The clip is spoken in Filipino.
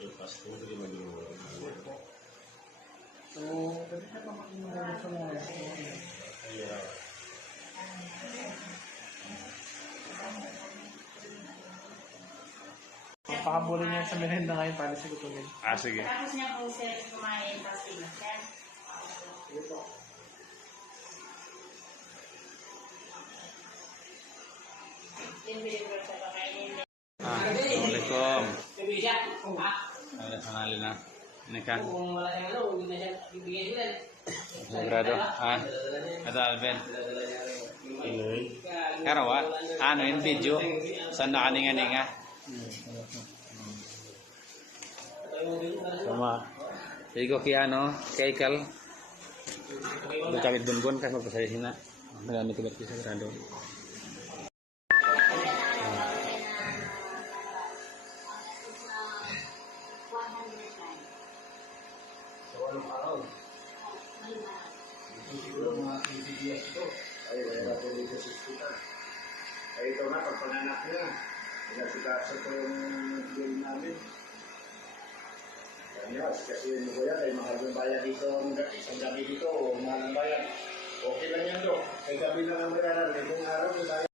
Lepas itu terima dulu. So, pwede ka pa makinig sa mga Iya. pakabulin niya sa merenda ngayon para sa gutumin. Ah, sige. Tapos niya po sir kumain, tapos pinasyan. Sige po. Assalamualaikum. Ada sanalina. Ini kan. Sagrado. Ada Alvin. Karawa. Ano yung video? Saan nakaninga-ninga? Sama. Jadi ko kaya ano, kay Kal. Magkabit bunbun kan magpasayahin na. Marami ko ba't sa Sagrado. So, anong araw? Ito siguro mga 20 years ito. Ay, wala na po dito sa hospital. Ay, ito na, pagpanganak niya. Pinasikaso ko yung gawin namin. Kanya, kasi yung kuya, ay mahal yung bayan dito. Isang gabi dito, o mahal ang bayan. Okay lang yan, Dok. Kay gabi lang ang bayaran. Itong araw, yung bayan.